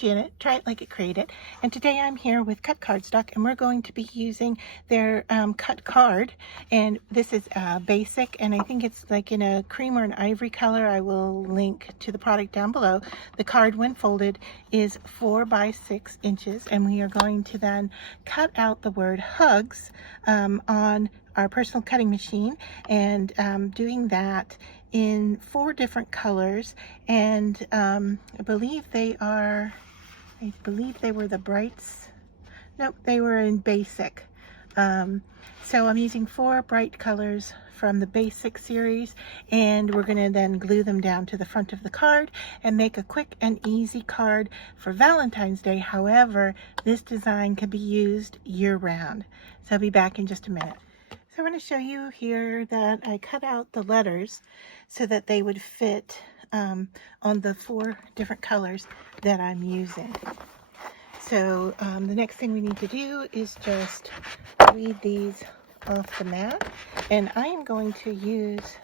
Janet, Try It Like It Created, and today I'm here with CutCardStock, and we're going to be using their cut card, and this is basic, and I think it's like in a cream or an ivory color. I will link to the product down below. The card, when folded, is 4 by 6 inches, and we are going to then cut out the word hugs on our personal cutting machine, and doing that in 4 different colors, and I believe they were the brights. Nope, they were in basic. So I'm using 4 bright colors from the basic series, and we're going to then glue them down to the front of the card and make a quick and easy card for Valentine's Day. However, this design can be used year-round. So I'll be back in just a minute. So I want to show you here that I cut out the letters so that they would fit on the 4 different colors that I'm using. So the next thing we need to do is just weed these off the mat, and I am going to use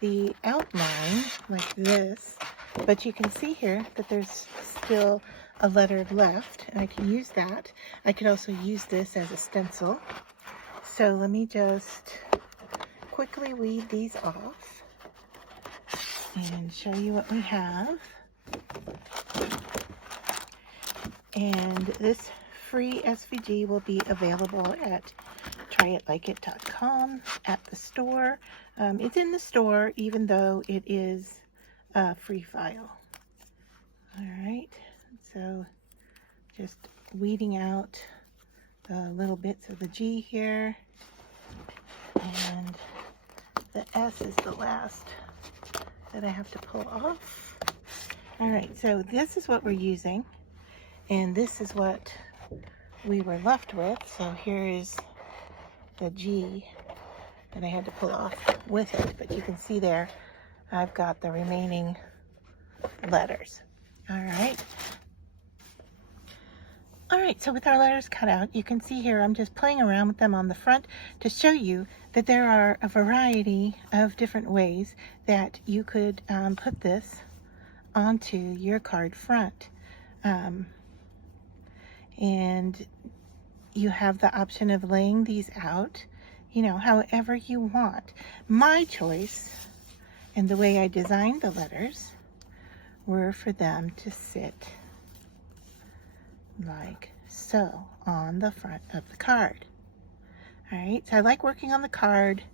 the outline like this, but you can see here that there's still a letter left, and I can use that. I could also use this as a stencil. So let me just quickly weed these off and show you what we have. And this free SVG will be available at tryitlikeit.com at the store. It's in the store even though it is a free file. All right, so just weeding out the little bits of the G here, and the S is the last that I have to pull off. All right, so this is what we're using, and this is what we were left with. So here is the G that I had to pull off with it, but you can see there I've got the remaining letters. All right. Alright, so with our letters cut out, you can see here I'm just playing around with them on the front to show you that there are a variety of different ways that you could put this onto your card front. And you have the option of laying these out, you know, however you want. My choice, and the way I designed the letters, were for them to sit like so on the front of the card. All right, so I like working on the card,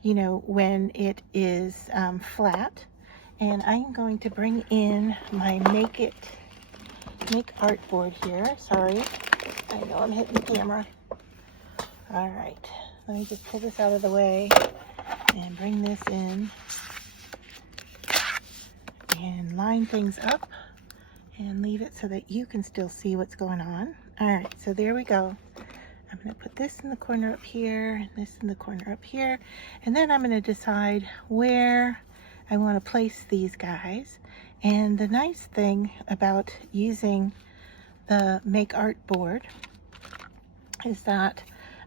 you know, when it is flat, and I'm going to bring in my Make Art board here. Sorry, I know I'm hitting the camera. All right, let me just pull this out of the way and bring this in and line things up and leave it so that you can still see what's going on. All right, so there we go. I'm going to put this in the corner up here and this in the corner up here, and then I'm going to decide where I want to place these guys. And the nice thing about using the Make Art board is that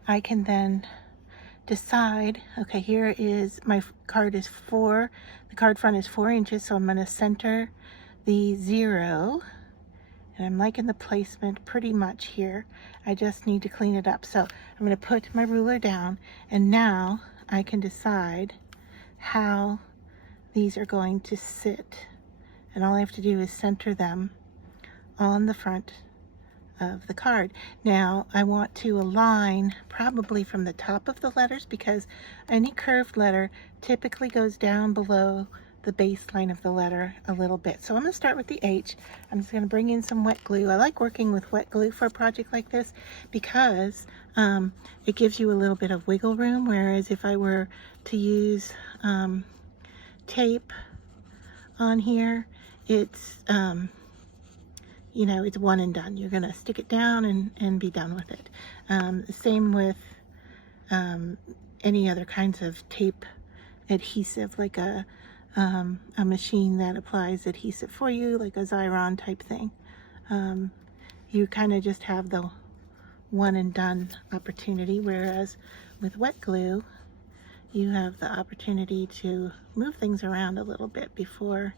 I can then decide, okay, here is my card is 4, the card front is 4 inches, so I'm going to center the 0, and I'm liking the placement pretty much here. I just need to clean it up. So I'm going to put my ruler down, and now I can decide how these are going to sit, and all I have to do is center them on the front of the card. Now I want to align probably from the top of the letters, because any curved letter typically goes down below the baseline of the letter a little bit. So I'm going to start with the H. I'm just going to bring in some wet glue. I like working with wet glue for a project like this because it gives you a little bit of wiggle room, whereas if I were to use tape on here, it's you know, it's one and done. You're going to stick it down and be done with it. Same with any other kinds of tape adhesive, like a machine that applies adhesive for you, like a Xyron type thing. You kind of just have the one and done opportunity, whereas with wet glue you have the opportunity to move things around a little bit before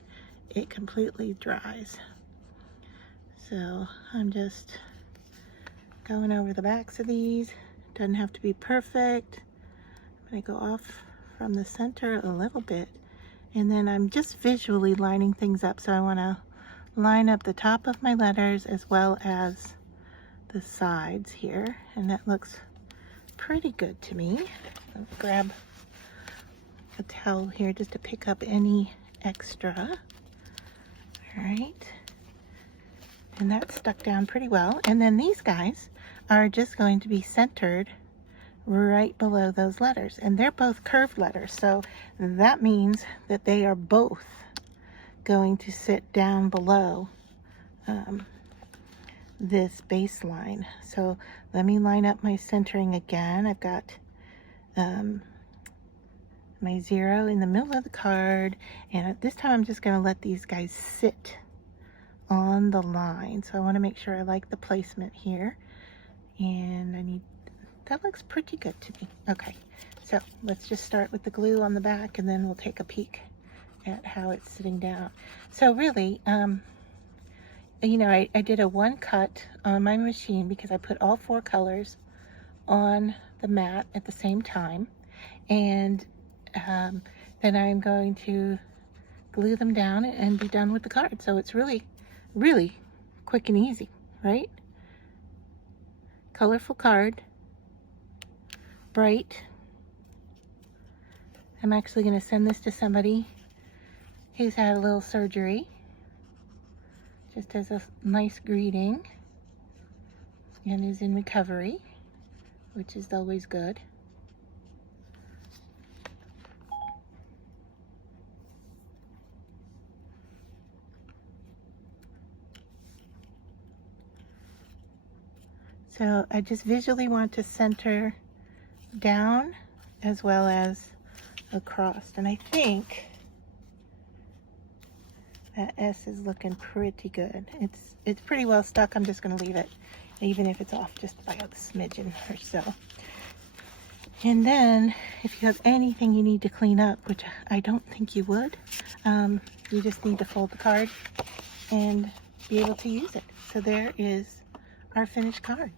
it completely dries. So I'm just going over the backs of these. Doesn't have to be perfect. I'm gonna go off from the center a little bit, and then I'm just visually lining things up. So I want to line up the top of my letters as well as the sides here, and that looks pretty good to me. I'll grab a towel here just to pick up any extra. All right, and that's stuck down pretty well. And then these guys are just going to be centered right below those letters, and they're both curved letters, so that means that they are both going to sit down below this baseline. So let me line up my centering again. I've got my 0 in the middle of the card, and this time I'm just going to let these guys sit on the line. So I want to make sure I like the placement here, and that looks pretty good to me. Okay, so let's just start with the glue on the back, and then we'll take a peek at how it's sitting down. So really, you know, I did a one cut on my machine because I put all 4 colors on the mat at the same time, and then I'm going to glue them down and be done with the card. So it's really, really quick and easy, right? Colorful card. Bright. I'm actually going to send this to somebody who's had a little surgery, just as a nice greeting, and is in recovery, which is always good. So I just visually want to center down as well as across, and I think that S is looking pretty good. It's pretty well stuck. I'm just going to leave it, even if it's off just by a smidgen or so. And then if you have anything you need to clean up, which I don't think you would, you just need to fold the card and be able to use it. So there is our finished card.